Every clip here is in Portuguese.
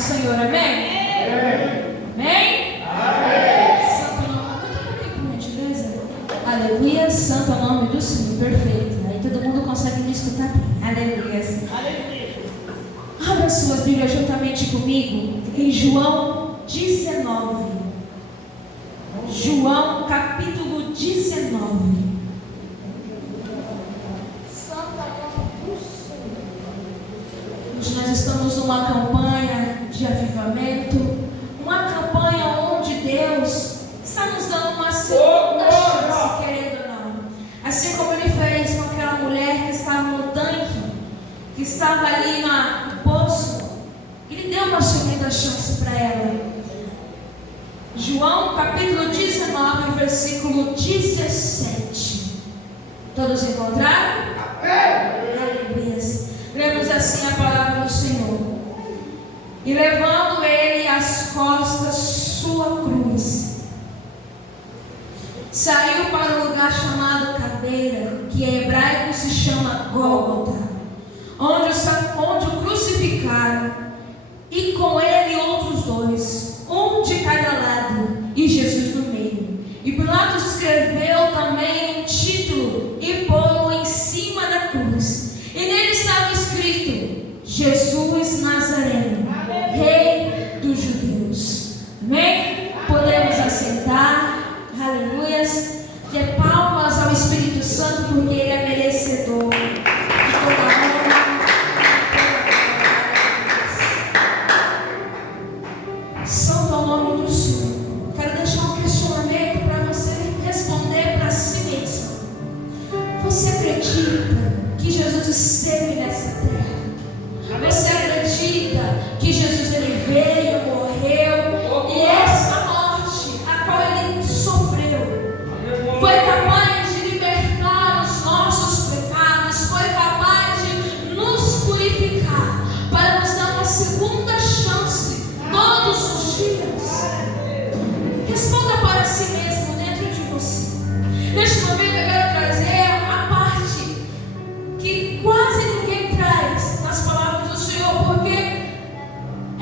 Senhor, amém? Amém? Santo nome, muito aqui por gentileza. Aleluia, santo nome do Senhor, perfeito. Aí todo mundo consegue me escutar bem. Aleluia. Abra suas Bíblias juntamente comigo em João 19. João capítulo 19. Nós estamos numa campanha de avivamento, uma campanha onde Deus está nos dando uma segunda chance, querendo ou não. Assim como Ele fez com aquela mulher que estava no tanque, que estava ali no poço, Ele deu uma segunda chance para ela. João capítulo 19, versículo 17. Todos encontraram? Aleluia. Lemos assim a palavra do Senhor. E levando ele às costas sua cruz, saiu para o lugar chamado Cadeira, que em hebraico se chama Gólgota, onde o crucificaram, e com ele outros dois, um de cada lado, e Jesus no meio. E Pilatos escreveu também um título e pô-lo em cima da cruz. E nele estava escrito: Jesus Nazareno, Rei dos Judeus. Amém? Podemos assentar. Aleluias. Dê palmas ao Espírito Santo, porque Ele é merecedor de toda honra. Santo é o nome do Senhor. Quero deixar um questionamento para você responder para si mesmo. Você acredita que Jesus esteve nessa terra? Você acredita que Jesus ele veio, morreu, e essa morte a qual ele sofreu foi capaz de libertar os nossos pecados, foi capaz de nos purificar para nos dar uma segunda chance todos os dias? Responda para si mesmo dentro de você. Neste momento eu quero trazer a parte que quase ninguém traz nas palavras do Senhor, porque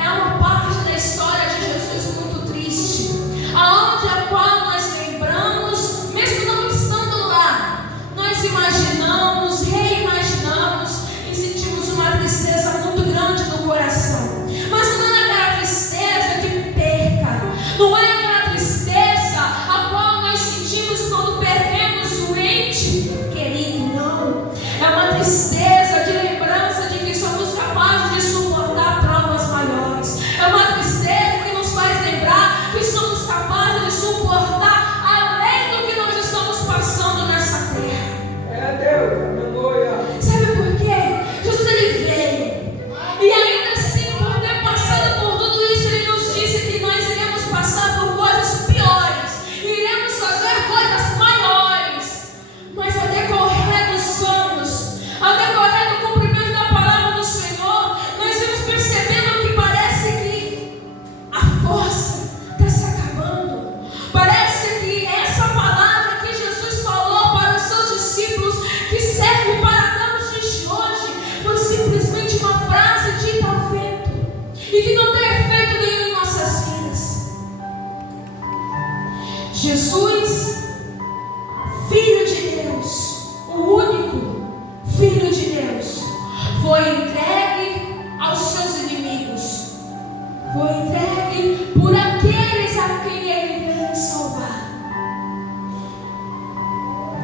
é uma parte da história de Jesus muito triste, aonde a qual nós lembramos, mesmo não estando lá, nós imaginamos, reimaginamos e sentimos uma tristeza muito grande no coração. Mas não é aquela tristeza de perca, não é aquela tristeza a qual nós sentimos quando perdemos um ente querido, não. É uma tristeza de lembrança de que somos capazes de suportar provas maiores. É uma tristeza que nos faz lembrar que somos capazes de suportar além do que nós estamos passando nessa terra. Sabe por quê? Jesus ele veio. E ainda assim, por ter passado por tudo isso, Ele nos disse que nós iremos passar por coisas piores. Iremos fazer coisas maiores. Mas ao decorrer dos anos, ao decorrer do cumprimento da palavra do Senhor, nós vamos percebendo que parece que a força está se acabando. Parece que essa palavra que Jesus falou para os seus discípulos, que serve para até os dias de hoje, foi simplesmente uma frase dita ao vento e que não tem efeito nenhum em nossas vidas. Jesus, Filho de Deus, o único Filho de Deus, foi entregue aos seus inimigos, foi entregue por aqueles a quem Ele veio salvar.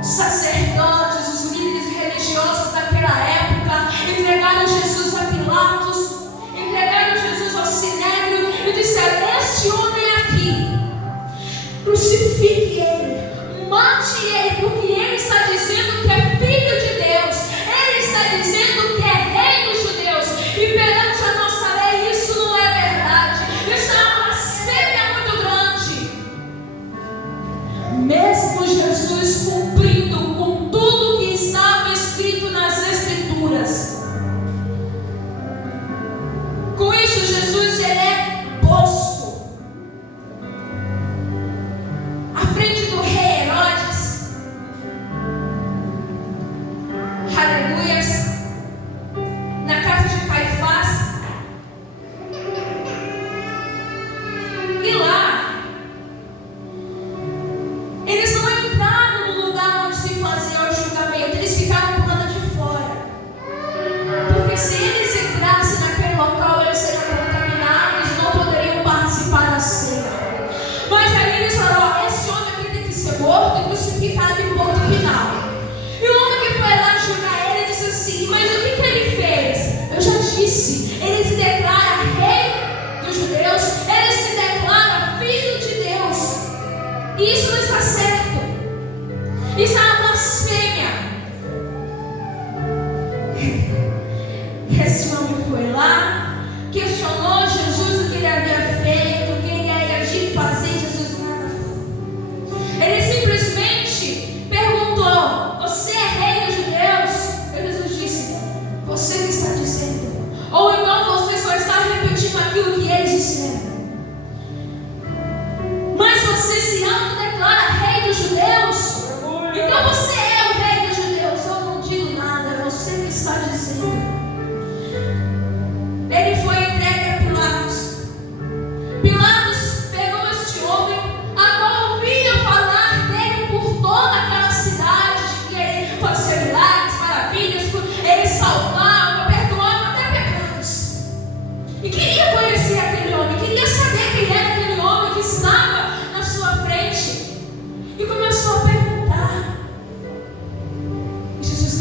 Os sacerdotes, os líderes religiosos daquela época entregaram Jesus a Pilatos, entregaram Jesus ao Sinédrio e disseram: este homem aqui, crucifique ele, mate ele, porque ele está dizendo que é Filho de Deus, ele está dizendo que é Rei dos Judeus, e perante a nossa lei isso não é verdade, isso é uma blasfêmia muito grande. Mesmo Jesus cumprindo com tudo que estava escrito nas Escrituras, com isso Jesus ele é posto à frente do rei Herodes. Aleluias. Na casa de Caifás,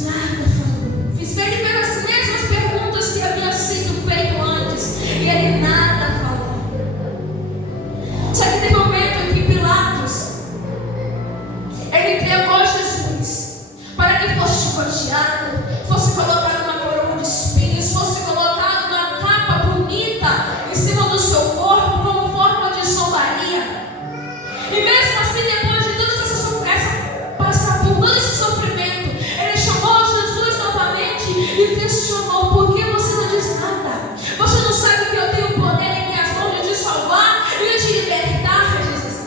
nada falou. Fiz para ele ver as mesmas perguntas que haviam sido feitas antes. E ele nada falou. Só que teve um momento em que Pilatos, ele entregou Jesus para que fosse chicoteado, fosse colocado uma coroa de espinhos, fosse colocado uma capa bonita em cima do seu corpo como forma de zombaria. E mesmo assim, depois de todas passar por todo esse sofrimento, ele chamou Jesus novamente e questionou: por que você não diz nada? Você não sabe que eu tenho poder em minhas mãos de te salvar e de te libertar? Jesus,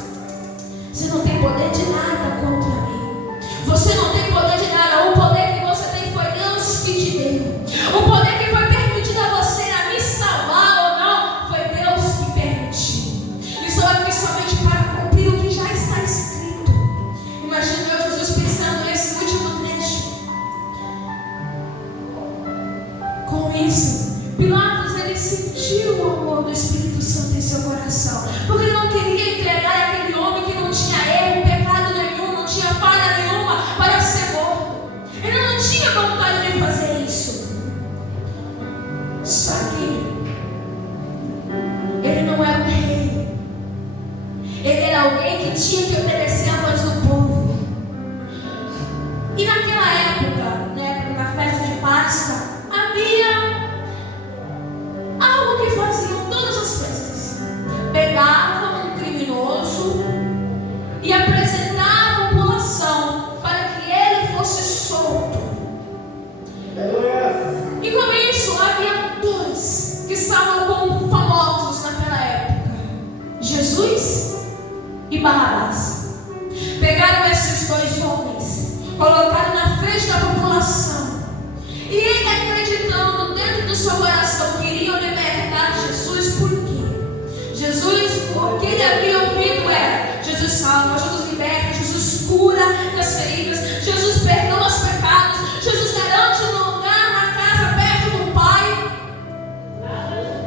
você não tem poder de nada contra mim. Você não tem poder de nada. O poder que você tem foi Deus que te deu. O poder que foi permitido a você a me salvar ou não, foi Deus que permitiu. E estou aqui somente para cumprir o que já está escrito. Imagino eu, Jesus, pensando nesse último trecho. Com isso, Pilatos, ele sentiu o amor do Espírito Santo em seu coração, porque ele não queria entregar aquele homem que não tinha erro, pecado nenhum, não tinha falha nenhuma, para ser morto. Ele não tinha vontade de fazer isso. Só que ele não era um rei. Ele era alguém que tinha que obedecer à voz do povo. E naquela época, né, na festa de Páscoa, havia algo que faziam todas as festas. Pegavam um criminoso e apresentavam população para que ele fosse solto. E com isso havia dois que estavam como famosos naquela época: Jesus e Barrabás. Pegaram esses dois homens, colocaram na frente da população, e ele, acreditando dentro do seu coração que iriam libertar Jesus. Por quê? Jesus, o que ele havia ouvido era: Jesus salva, Jesus liberta, Jesus cura das feridas, Jesus perdoa os pecados, Jesus garante um lugar na casa perto do Pai.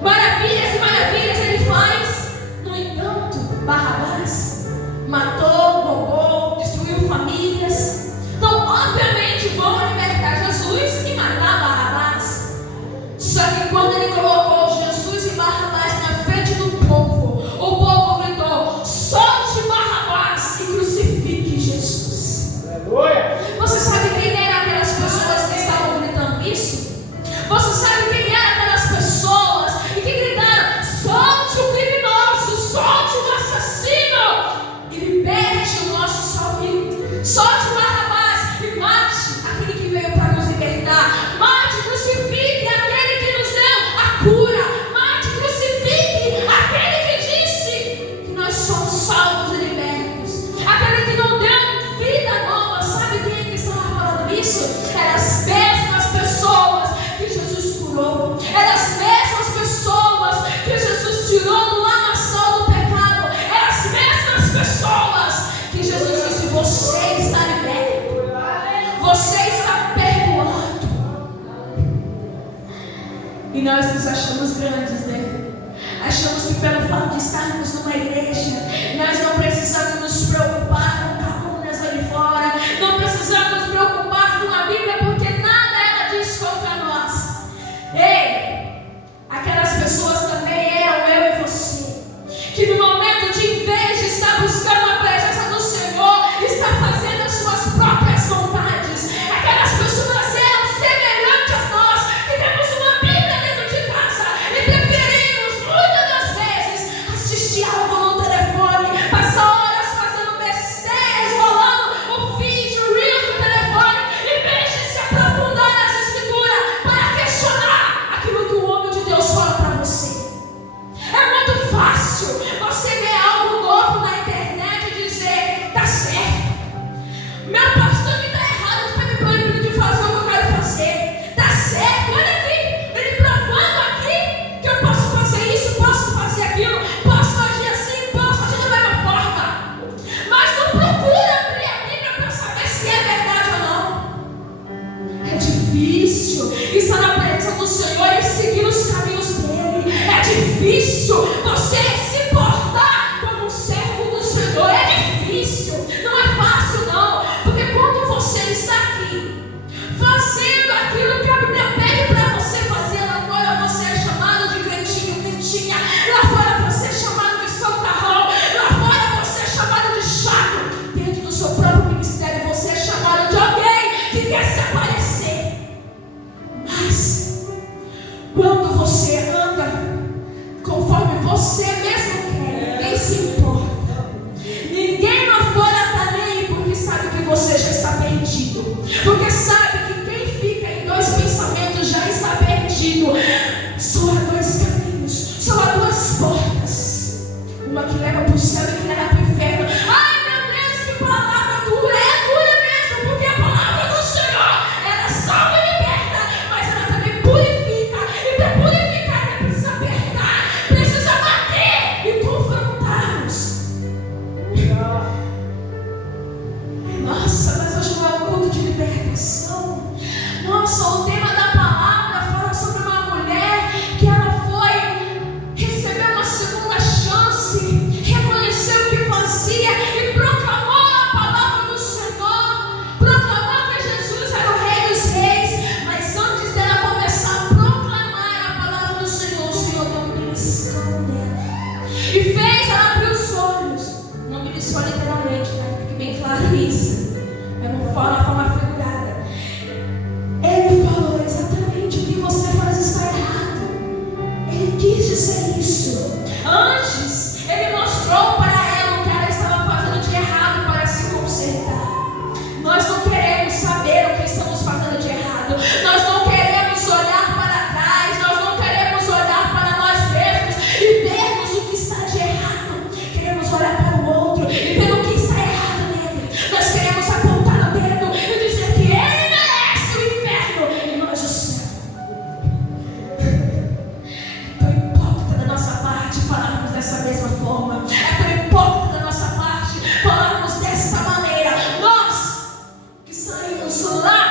Maravilhas e maravilhas ele faz. No entanto, Barrabás matou, roubou, destruiu famílias. Então, obviamente, vão libertar Jesus e matar Barrabás. Só que quando ele colocou Jesus e Barrabás na frente do povo, o povo gritou: solte Barrabás e crucifique Jesus. Você sabe quem eram aquelas pessoas que estavam gritando isso? Você sabe quem eram aquelas pessoas que gritaram: solte o criminoso, solte o assassino e liberte o nosso salvo, solte Barrabás e mate aquele que veio para nos libertar, mate, crucifique aquele que nos deu a cura, mate, crucifique aquele que disse que nós somos salvos e libertos, aquele que não deu vida nova. Sabe quem é que estava falando isso? Eram as mesmas pessoas que Jesus curou, eram as mesmas pessoas que Jesus tirou do lamaçal do pecado, eram as mesmas pessoas que Jesus disse: você está liberto, você está perdoado. E nós nos achamos grandes, né? Achamos que pelo fato de estarmos numa igreja, nós não precisamos nos preocupar com calúnias ali fora, não precisamos nos preocupar com a Bíblia, porque nada ela diz contra nós. Ei, aquelas pessoas também eram eu e você, que no momento de, em vez de estar buscando a presença do Senhor, está fazendo as suas próprias vontades. Aquelas pessoas eram semelhantes a nós, que temos uma Bíblia dentro de casa e preferimos muitas das vezes assistir algo no telefone, passar horas fazendo besteiras, rolando o vídeo, o reels no telefone, em vez de se aprofundar nas escrituras para questionar aquilo que o homem de Deus fala para você. É muito fácil você ver algo novo na internet e dizer: tá certo, meu pastor me dá errado, está me proibindo de fazer o que eu quero fazer. Tá certo, olha aqui, ele provando aqui que eu posso fazer isso, posso fazer aquilo, posso agir assim, posso agir da mesma forma. Mas não procura abrir a Bíblia para saber se é verdade ou não. É difícil estar na presença do Senhor e seguir os caminhos dele. É difícil você se portar como um servo do Senhor. É difícil, não é fácil não, porque quando você está aqui fazendo Quando você anda conforme você mesmo quer, ninguém se importa. Ninguém lá fora está nem aí, porque sabe que você já está perdido. Porque sabe que quem fica em dois pensamentos já está perdido. Só há dois caminhos, só há duas portas. Uma que leva para o céu e que leva para o inferno. Ai meu Deus, que palavra dura! É dura mesmo, porque a palavra do Senhor, ela salva e liberta, mas ela também purifica. E para purificar, ela precisa apertar, precisa bater e confrontar-nos. Nossa, mas hoje não é um culto de libertação. Nossa, o tema da palavra fala sobre uma mulher que ela recebeu uma segunda chance, reconheceu o que fazia e proclamou a palavra do Senhor, proclamou que Jesus era o Rei dos Reis. Mas antes dela começar a proclamar a palavra do Senhor, o Senhor deu um beliscão nela e fez ela abrir os olhos. Não beliscou literalmente, né? Fique bem claro isso. Eu não falo na forma figurada. Ele falou exatamente o que você faz está errado. Ele quis dizer isso. Antes, ele mostrou para ela o que ela estava fazendo de errado para se consertar. Nós não queremos saber o que estamos fazendo de errado. Nós não queremos olhar para trás. Nós não queremos olhar para nós mesmos e vermos o que está de errado. Queremos olhar para o outro e ver o que está errado nele. Nós queremos apontar o dedo e dizer que ele merece o inferno e nós o céu. Tão hipócrita da nossa parte falarmos dessa mesma forma. É tão hipócrita da nossa parte falarmos dessa maneira. Nós que saímos lá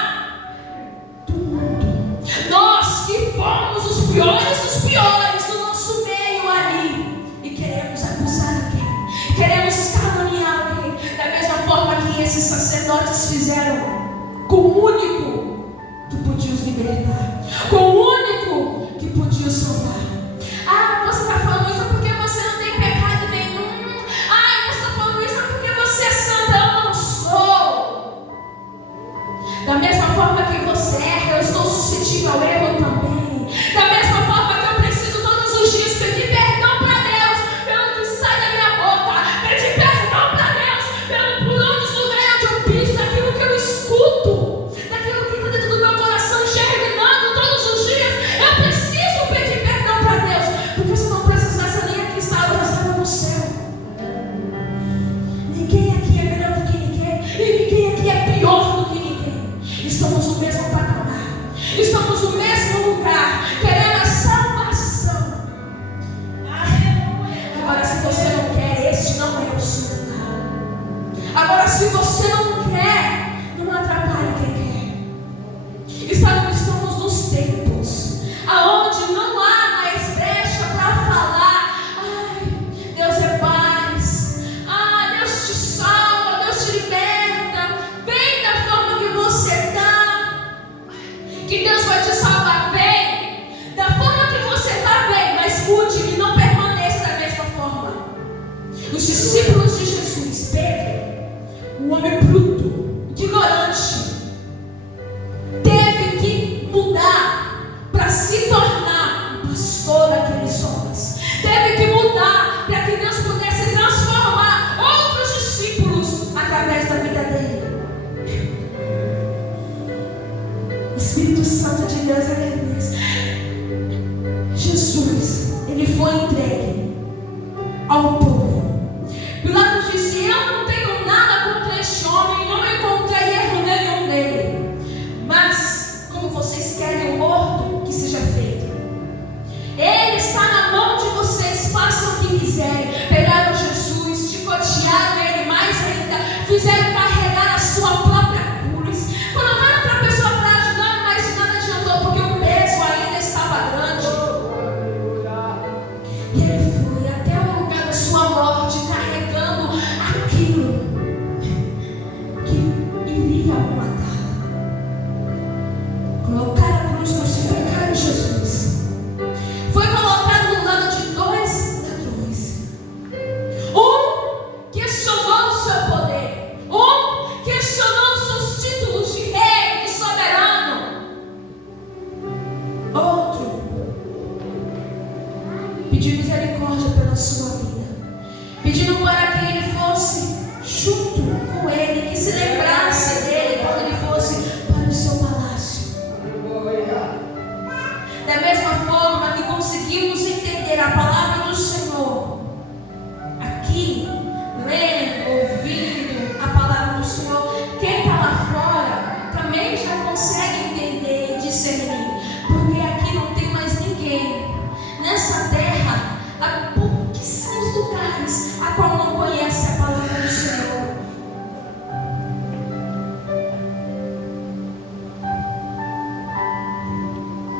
do mundo, nós que fomos os piores dos piores do nosso meio ali, e queremos acusar alguém, queremos caluniar alguém, da mesma forma que esses sacerdotes fizeram com o único que podia os libertar, com o único que podia os salvar. Ah, você está falando isso porque você não tem pecado nenhum. Ah, você está falando isso porque você é santa. Eu não sou. Da mesma forma que você erra, eu estou suscetível ao erro também. Da mesma forma que eu preciso todos os dias pedir perdão para Deus pelo que sai da minha boca, pedir perdão para Deus pelo por onde lugar onde eu piso, daquilo que eu escuto, daquilo que está dentro do meu coração germinando todos os dias. Eu preciso pedir perdão para Deus, porque se eu não precisasse, nem aqui estava, eu estava no céu. Ninguém aqui é melhor do que ninguém, e ninguém aqui é pior do que ninguém. Estamos no mesmo patamar, estamos no mesmo lugar, querendo a salvação. Agora, se você não quer, este não é o seu lugar. Agora, se você não quer, não atrapalhe quem quer. Estamos nos tempos aonde não há mais brecha para falar. Ai, Deus é paz. Ah, Deus te salva, Deus te liberta. Vem da forma que você está, que Deus vai te salvar. Vem da forma que você está, bem, mas mude e não permaneça da mesma forma. Os discípulos de Jesus, Pedro, o homem bruto, ignorante, teve que mudar para se tornar um pastor daqueles homens. Teve que mudar para que Deus pudesse transformar outros discípulos através da vida dele. O Espírito Santo de Deus é mesmo. Jesus, ele foi entregue ao povo. Pilatos disse: eu não tenho nada contra este homem, não encontrei erro nenhum nele. Mas, como vocês querem o morto, que seja feito. Ele está na mão de vocês, façam o que quiserem. Pegaram Jesus, chicotearam ele mais ainda, fizeram carregar a sua própria cruz. Colocaram outra pessoa para ajudar, mas de nada adiantou, porque o peso ainda estava grande. E ele foi até o lugar da sua pedir misericórdia pela sua vida, pedindo para que ele fosse junto com ele, que se lembrasse dele quando ele fosse para o seu palácio. Da mesma forma que conseguimos entender a palavra do Senhor, aqui, lendo, ouvindo a palavra do Senhor, quem está lá fora também já consegue entender e discernir, porque aqui não tem mais ninguém. Nessa terra, há pouquíssimos lugares a qual não conhece a palavra do Senhor.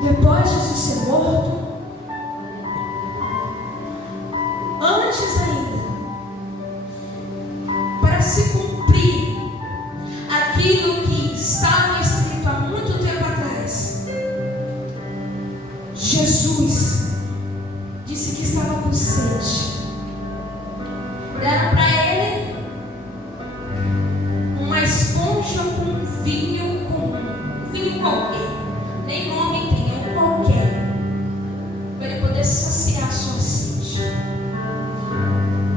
Depois de Jesus ser morto, antes ainda, para se cumprir aquilo que estava escrito há muito tempo atrás, Jesus disse que estava com sede. Deram para ele uma esponja com vinho qualquer, nem nome tem, é um qualquer, para ele poder saciar sua sede.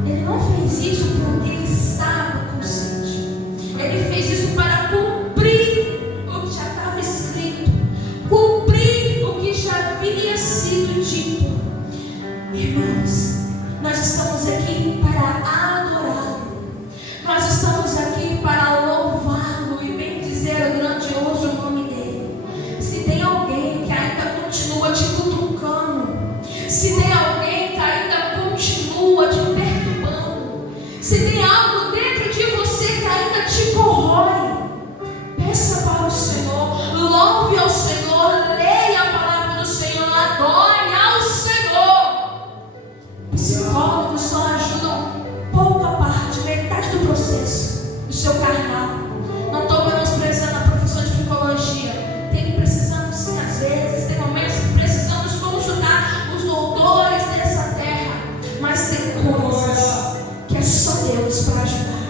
Ele não fez isso porque ele estava com sede. Ele fez isso para cumprir o que já estava escrito, cumprir o que já havia sido dito. Irmãos, nós estamos aqui para adorá-lo, nós estamos aqui para louvá-lo e bendizer o grandioso nome dele. Se tem alguém que ainda continua te cutucando, se tem alguém que ainda continua te perturbando, se tem algo dentro de você que ainda te corrói, peça para o Senhor, louve ao Senhor, leia a palavra do Senhor, adore ao Senhor. Psicólogos só ajudam pouca parte, metade do processo, do seu carnal. Não estou menosprezando a profissão de psicologia. Precisamos sim, às vezes, tem momentos que precisamos consultar os doutores dessa terra, mas tem coisas que é só Deus para ajudar.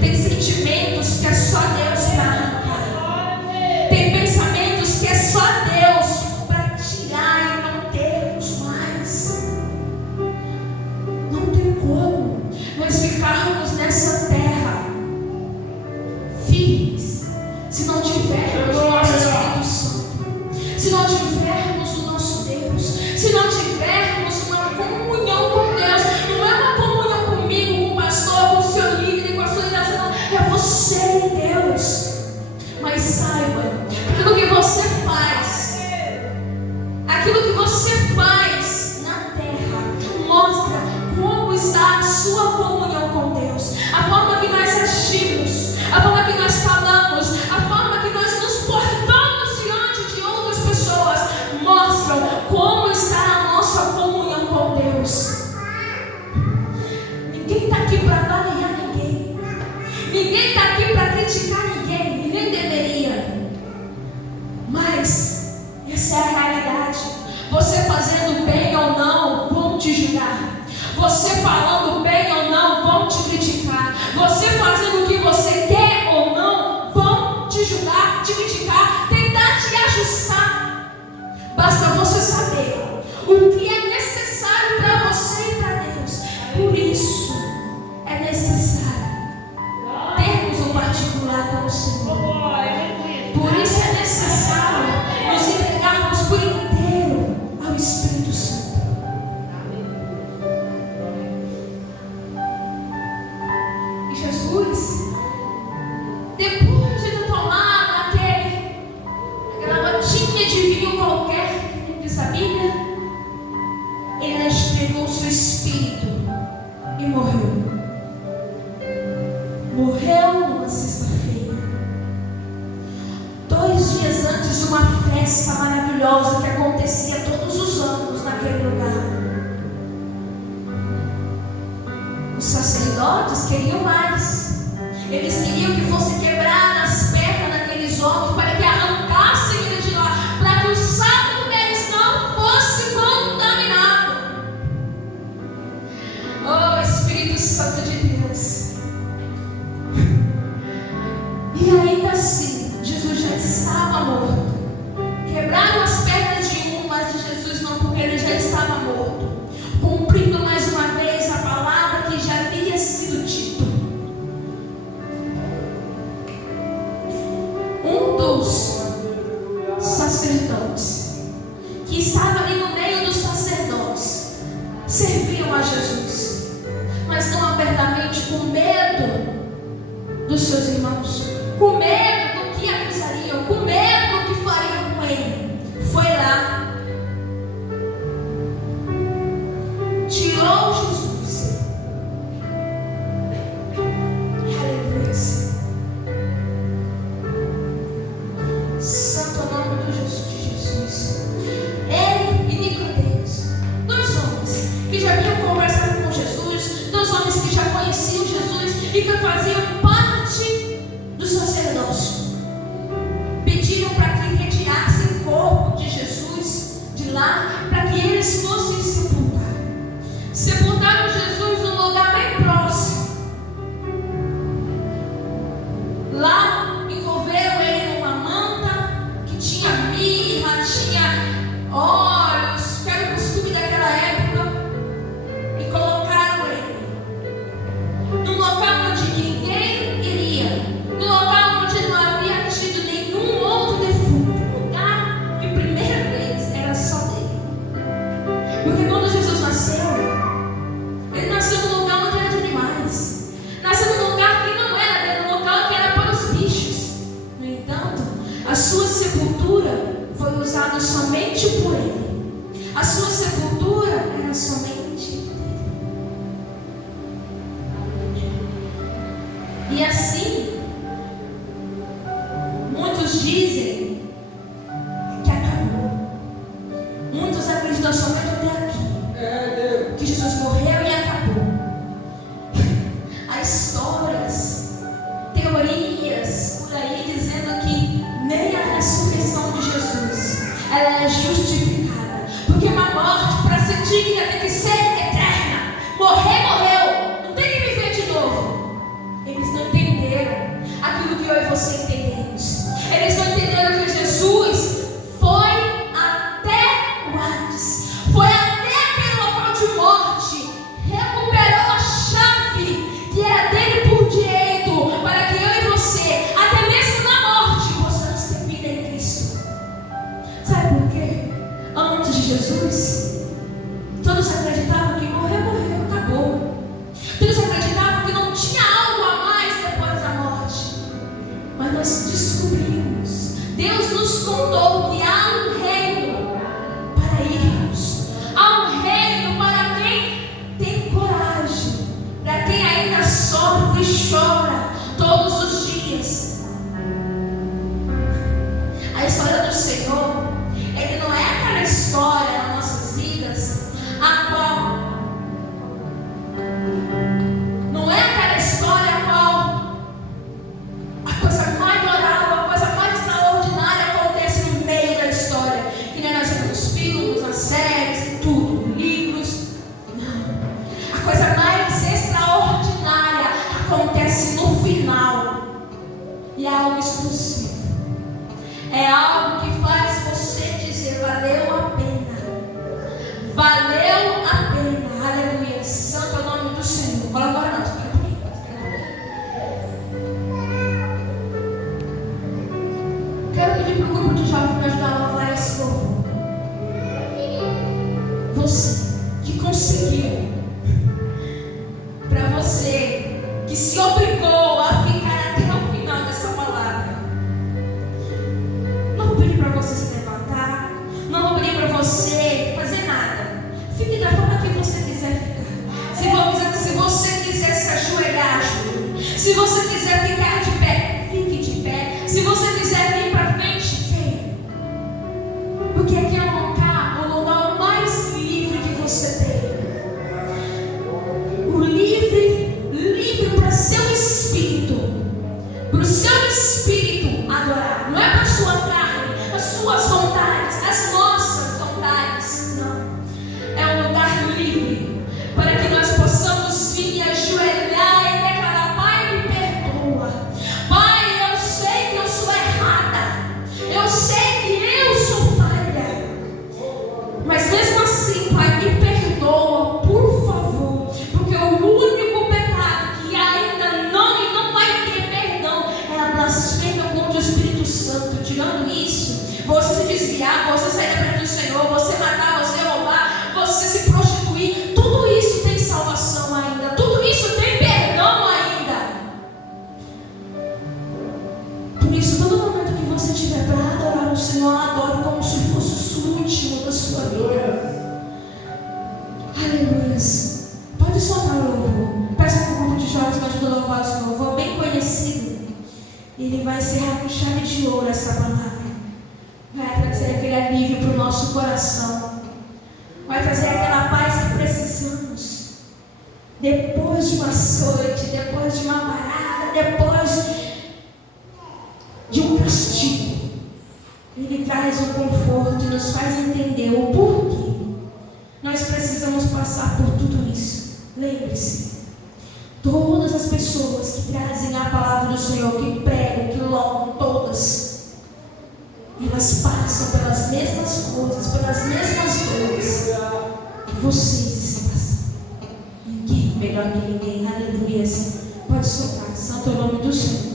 Tem sentimentos que é só Deus para arrancar. Tem pensamentos que é só Deus para tirar e não termos mais. Não tem como nós ficarmos nessa terra firmes se não tivermos o nosso Espírito Santo, se não tivermos o nosso Deus, se não tivermos uma comunhão com Deus. Não é uma comunhão comigo, com o pastor, com o seu líder, com a sua liderança, não. É você e Deus. Mas saiba, aquilo que você faz na terra, mostra como está a sua comunhão com Deus. A forma que nós agimos, a forma que nós falamos, a forma que nós nos portamos diante de outras pessoas, mostram como está a nossa comunhão com Deus. Ninguém está aqui para avaliar ninguém. Ninguém está aqui para criticar ninguém, e nem deveria. Mas essa é a realidade. Você fazendo bem ou não, vão te julgar. Você falando bem ou não, vão te criticar. Você fazendo o que você quer ou não, vão te julgar, te criticar, tentar te ajustar. Basta você saber o que é necessário para você e para Deus. Por isso é necessário termos um particular com o Senhor. Por isso é necessário nos entregarmos por inteiro ao Espírito Santo. E Jesus, depois de tomar aquela gotinha de vinho qualquer, que diz a Bíblia, ele entregou o seu espírito e morreu. Morreu numa sexta-feira, 2 dias antes de uma festa maravilhosa que acontecia todos os anos naquele lugar. Os sacerdotes queriam mais. Eles queriam que fosse quebrada as pernas daqueles homens para que arrancassem ele de lá, para que o sábado deles não fosse contaminado. Oh, Espírito Santo de Deus. E ainda assim, Jesus já estava morto. Quebraram as pernas de um, mas de Jesus não, porque ele já estava morto. nos deu somente até aqui. Que Jesus morreu e acabou. Há histórias, teorias por aí dizendo que nem a ressurreição de Jesus ela é justificada. Porque uma morte, para ser digna, tem que ser eterna. Morreu. Não tem que viver de novo. Eles não entenderam aquilo que eu e você entendemos. Eles não entenderam que Jesus foi até o Hades, foi até aquele local de morte, recuperou a chave que era dele por direito, para que eu e você, até mesmo na morte, possamos ter vida em Cristo. Sabe por quê? Antes de Jesus, todos acreditavam que morreu, acabou. Todos acreditavam que não tinha algo a mais depois da morte. Mas nós descobrimos, Deus nos contou que há um reino para irmos. Há um reino para quem tem coragem, para quem ainda sofre e chora todos os dias. A história do Senhor, ele não é aquela história nas nossas vidas, a qual não é aquela história a qual a coisa mais moral, a coisa mais extraordinária acontece no meio da história, que nem nós vemos filmes, nas séries e tudo, livros. Não. A coisa mais extraordinária acontece no final. E é algo exclusivo. É algo que faz você dizer: valeu a pena. Valeu a pena. Aleluia. Santo é o nome do Senhor. Fala agora não. Espera um pouquinho. Quero pedir para o grupo de jovens me ajudar a louvar esse louvor. Você que conseguiu, para você que se obrigou a ficar até o final dessa palavra, não vou pedir para você se levantar, não vou pedir para você fazer nada. Fique da forma que você quiser ficar. Se você quiser se ajoelhar, ajoelhe. Se você quiser ficar de pé, fique de pé. Se você quiser vir para frente, venha. Porque aqui é o lugar mais livre que você tem. O livre para seu espírito. Para o seu espírito adorar. Não é para a sua carne, as suas vontades, as nossas vontades. Não. É um lugar livre para que nós possamos vir e ajoelhar e declarar: Pai, me perdoa. Pai, eu sei que eu sou errada. Eu sei que eu sou falha. Mas mesmo assim, Pai, me perdoa, por favor. Porque o único pecado que ainda não vai ter perdão é a blasfêmia contra o Espírito Santo. Tirando isso, você se desviar, você sair da frente do Senhor, você matar, você roubar, você se prostituir, tudo isso tem salvação ainda, tudo isso tem perdão ainda. Por isso, todo momento que você tiver para adorar o Senhor, adore como se fosse o último da sua vida. Aleluia. Pode soltar o louvor. Peça para o grupo de jovens para ajudar a louvar esse louvor bem conhecido. Ele vai encerrar com chave de ouro essa palavra. Vai trazer aquele alívio para o nosso coração. Vai trazer aquela paz que precisamos. Depois de uma açoite, depois de uma varada, depois de um castigo, Ele traz o conforto e nos faz entender o porquê nós precisamos passar por tudo isso. Lembre-se, todas as pessoas que trazem a palavra do Senhor, que pregam, que louvam, todas, elas passam pelas mesmas coisas, pelas mesmas dores que vocês estão passando. Ninguém melhor que ninguém. Aleluia. Pode soltar. Santo é o nome do Senhor.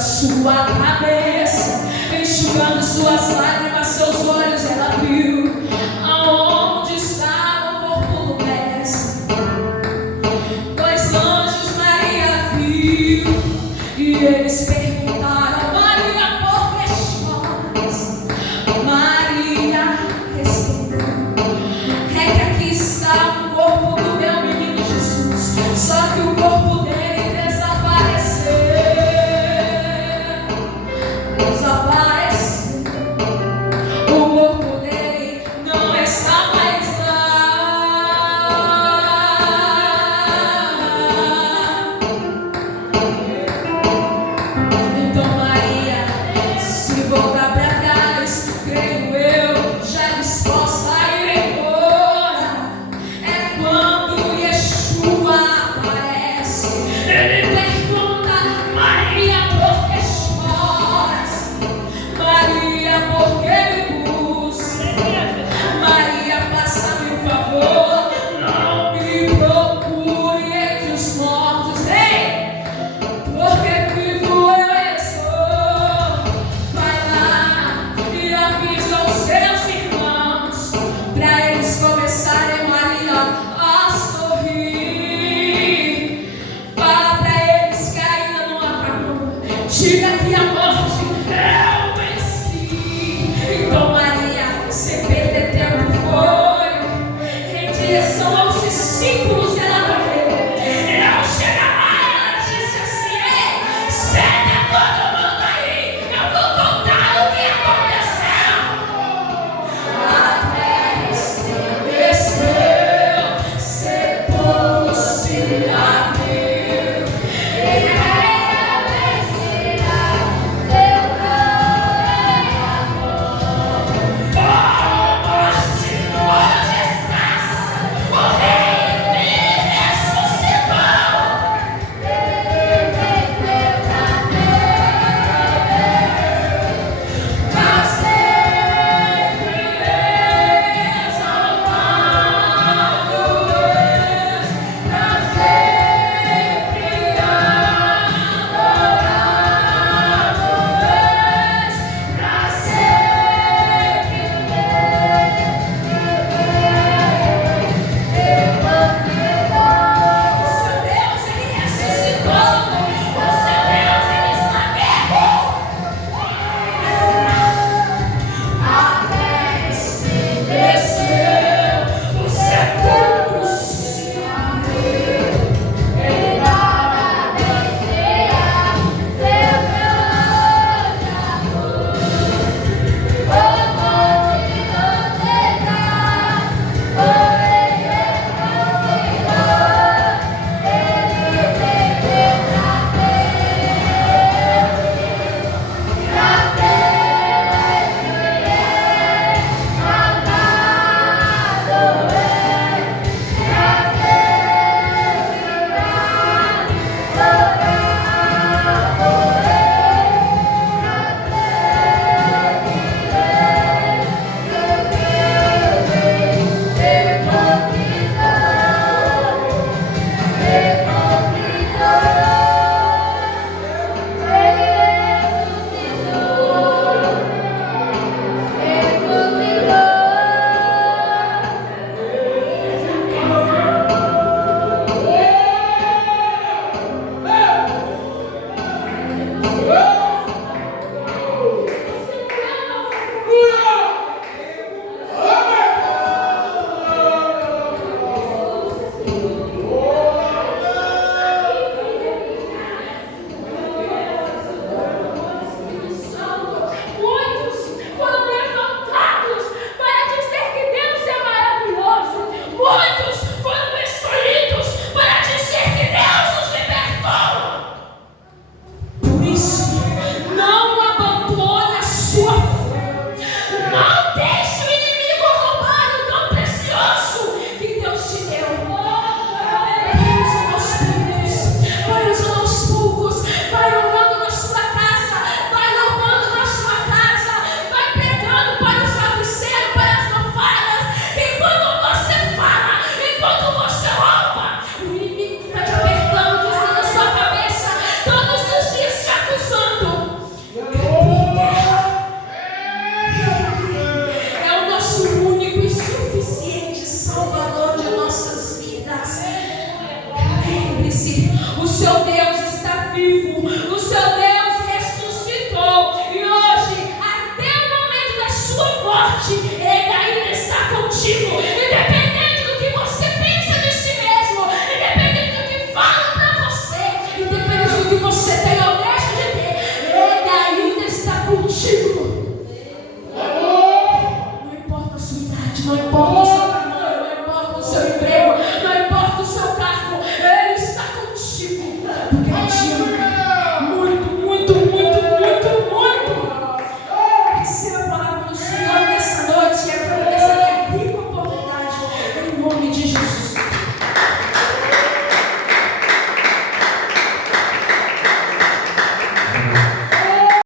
Sua cabeça enxugando eles perguntaram: Maria, por que choras? Maria respondeu: é que aqui está o corpo do meu menino Jesus, só que o corpo dele desapareceu. O corpo dele não está mais lá. Então Maria se voltar para trás, creio eu, já disposta a ir embora. É quando Yeshua aparece. Ele pergunta: Maria, por que choras? Maria, por que me busca? Maria, faça-me um favor, não me procure entre os mortos. Ei, porque vivo eu sou. Vai lá e avisa aos seus irmãos, para eles começarem, Maria, a sorrir. Fala para eles que ainda não acabou. Diga que a morte eu venci. Então Maria, sem perder tempo, foi em direção aos discípulos e ela morreu. E ao chegar lá, ela disse assim: ei, senta todo mundo aí, eu vou contar o que aconteceu. A terra estremeceu, sepulcro se abriu, e ela vencerá seu grande amor. Oh, morte, onde estás? O Rei me ressuscitou. Ele venceu pra sempre exaltado és, pra sempre adorado és, pra sempre o seu Deus, ele ressuscitou. O seu Deus, ele está vivo. A terra estremeceu, o sepulcro se abriu, e nada vencerá seu grande amor. O monte não terá, porém ressuscitou. Ele venceu pra O seu Deus está vivo. O seu Deus não importa